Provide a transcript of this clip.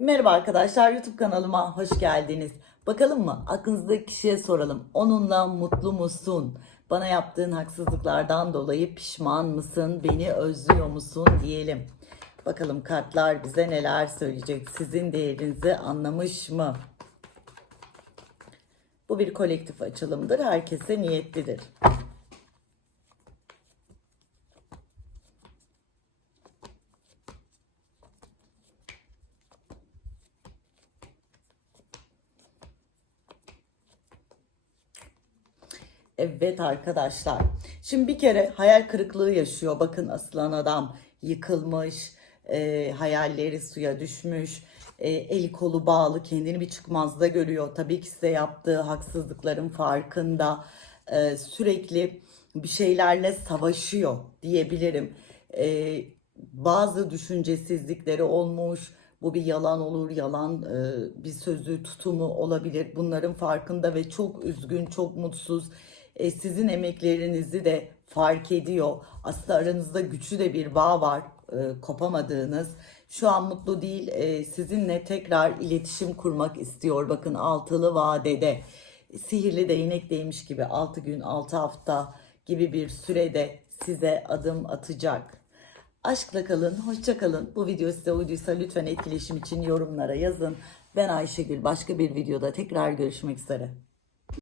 Merhaba arkadaşlar YouTube kanalıma hoş geldiniz. Bakalım mı aklınızdaki kişiye soralım. Onunla mutlu musun? Bana yaptığın haksızlıklardan dolayı pişman mısın? Beni özlüyor musun diyelim. Bakalım kartlar bize neler söyleyecek? Sizin değerinizi anlamış mı? Bu bir kolektif açılımdır. Herkese niyetlidir. Evet arkadaşlar. Şimdi bir kere hayal kırıklığı yaşıyor. Bakın aslan adam yıkılmış, e, hayalleri suya düşmüş, e, eli kolu bağlı, kendini bir çıkmazda görüyor. Tabii ki size yaptığı haksızlıkların farkında. E, sürekli bir şeylerle savaşıyor diyebilirim. E, bazı düşüncesizlikleri olmuş. Bu bir yalan olur, yalan e, bir sözü, tutumu olabilir. Bunların farkında ve çok üzgün, çok mutsuz. E, sizin emeklerinizi de fark ediyor. Aslında aranızda güçlü de bir bağ var, e, kopamadığınız. Şu an mutlu değil, e, sizinle tekrar iletişim kurmak istiyor. Bakın altılı vadede sihirli değnek değmiş gibi 6 gün, 6 hafta gibi bir sürede size adım atacak. Aşkla kalın, hoşça kalın. Bu video size uyduysa lütfen etkileşim için yorumlara yazın. Ben Ayşegül. Başka bir videoda tekrar görüşmek üzere.